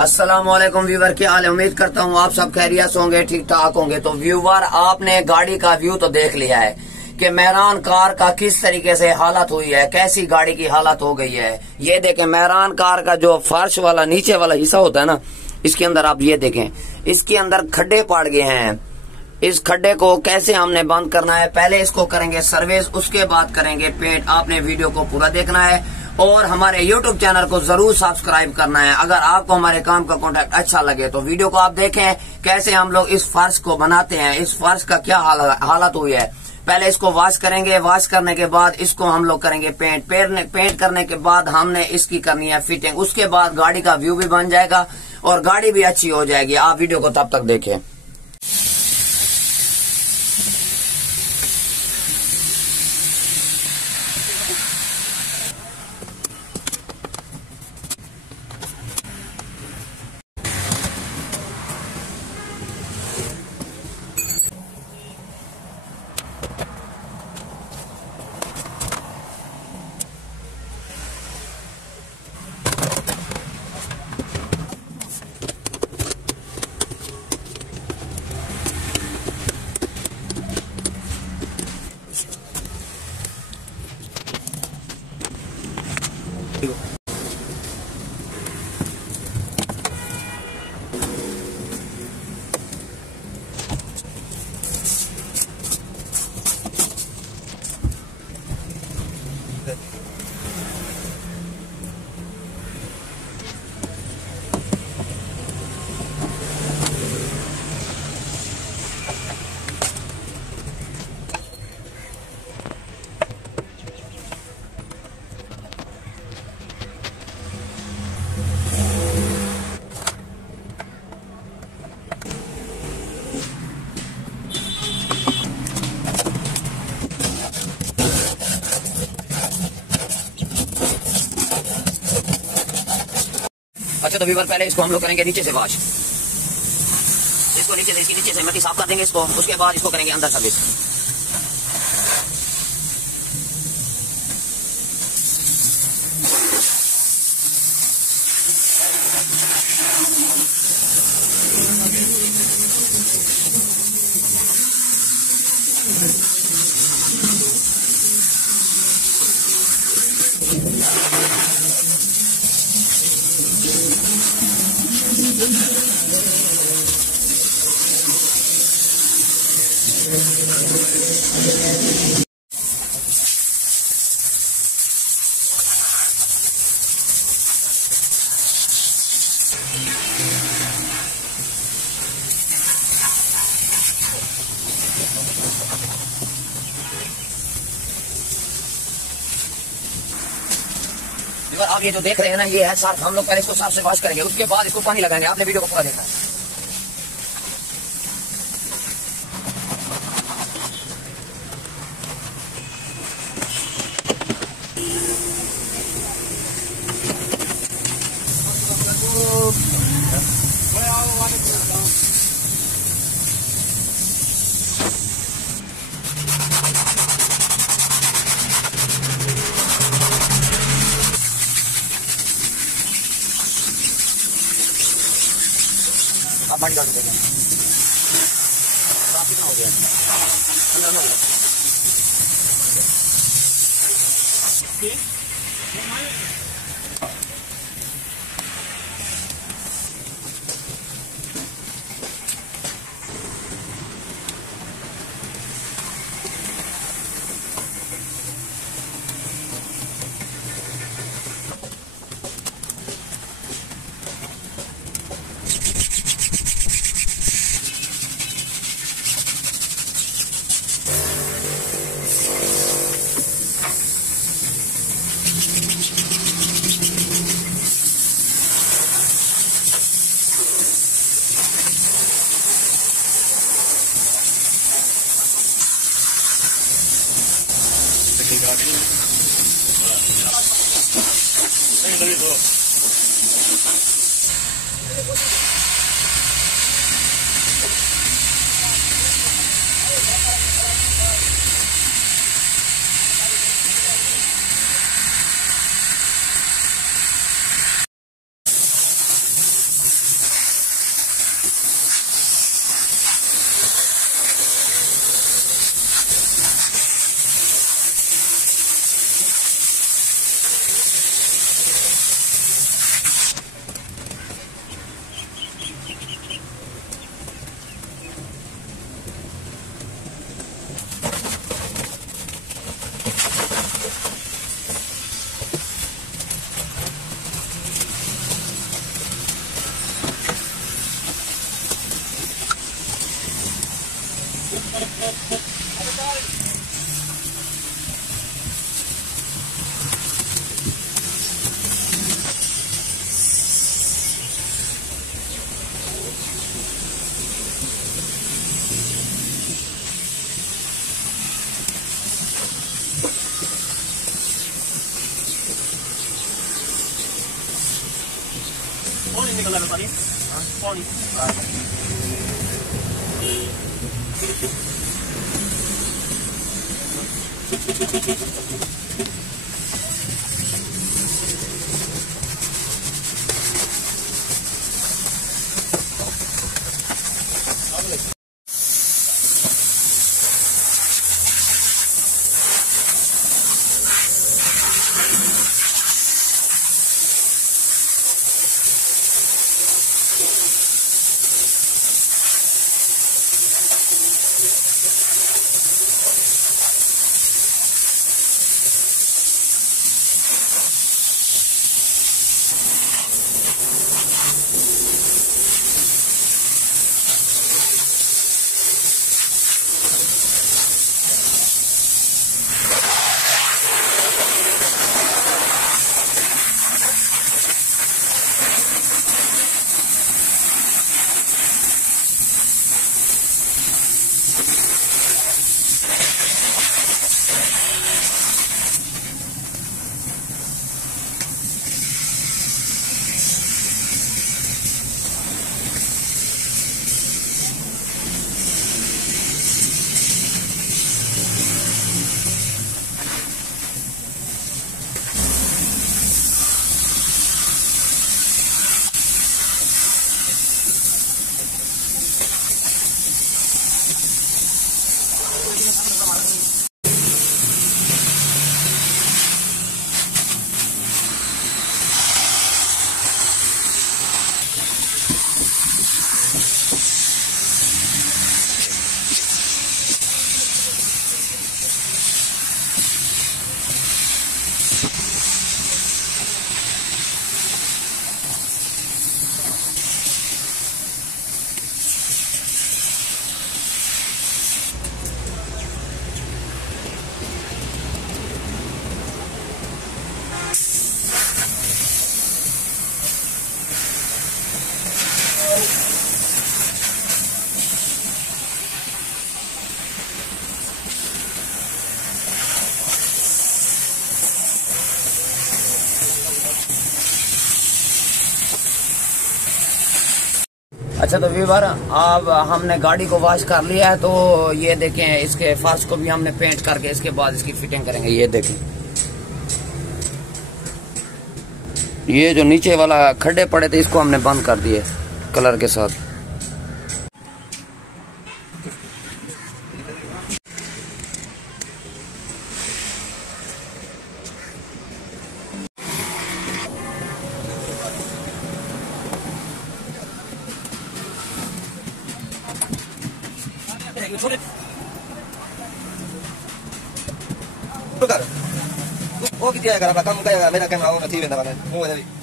अस्सलामुअलैकुम व्यूवर, क्या हाल है। उम्मीद करता हूँ आप सब खैरियत होंगे, ठीक ठाक होंगे। तो व्यूवर, आपने गाड़ी का व्यू तो देख लिया है कि मेहरान कार का किस तरीके से हालत हुई है, कैसी गाड़ी की हालत हो गई है। ये देखें, मेहरान कार का जो फर्श वाला नीचे वाला हिस्सा होता है ना, इसके अंदर आप ये देखें, इसके अंदर खड्डे पड़ गए हैं। इस खड्डे को कैसे हमने बंद करना है, पहले इसको करेंगे सर्विस, उसके बाद करेंगे पेंट। आपने वीडियो को पूरा देखना है और हमारे YouTube चैनल को जरूर सब्सक्राइब करना है। अगर आपको हमारे काम का कॉन्टेक्ट अच्छा लगे तो वीडियो को आप देखें कैसे हम लोग इस फर्श को बनाते हैं, इस फर्श का क्या हालत हुई है। पहले इसको वॉश करेंगे, वॉश करने के बाद इसको हम लोग करेंगे पेंट। पेंट करने के बाद हमने इसकी करनी है फिटिंग। उसके बाद गाड़ी का व्यू भी बन जाएगा और गाड़ी भी अच्छी हो जाएगी। आप वीडियो को तब तक देखें। अच्छा, तो व्यूवर, पहले इसको हम लोग करेंगे नीचे से वॉश। इसको नीचे से, इसकी नीचे से मिट्टी साफ कर देंगे इसको। उसके बाद इसको करेंगे अंदर सर्विस। आप ये जो देख रहे हैं ना, ये है साफ। हम लोग पहले इसको साफ से वॉश करेंगे, उसके बाद इसको पानी लगाएंगे। आपने वीडियो को पूरा देखना है। आप पानी डाल देंगे। साफ कितना हो गया अंदर में। पानी निकल रहा है, पानी अच्छा तो व्यूअर, अब हमने गाड़ी को वॉश कर लिया है, तो ये देखें इसके फर्श को भी हमने पेंट करके इसके बाद इसकी फिटिंग करेंगे। ये देखें, ये जो नीचे वाला खड्डे पड़े थे इसको हमने बंद कर दिए कलर के साथ। वो किती आहे करा काम काय मेरा कैमरा वो थी वेंदा वाला वो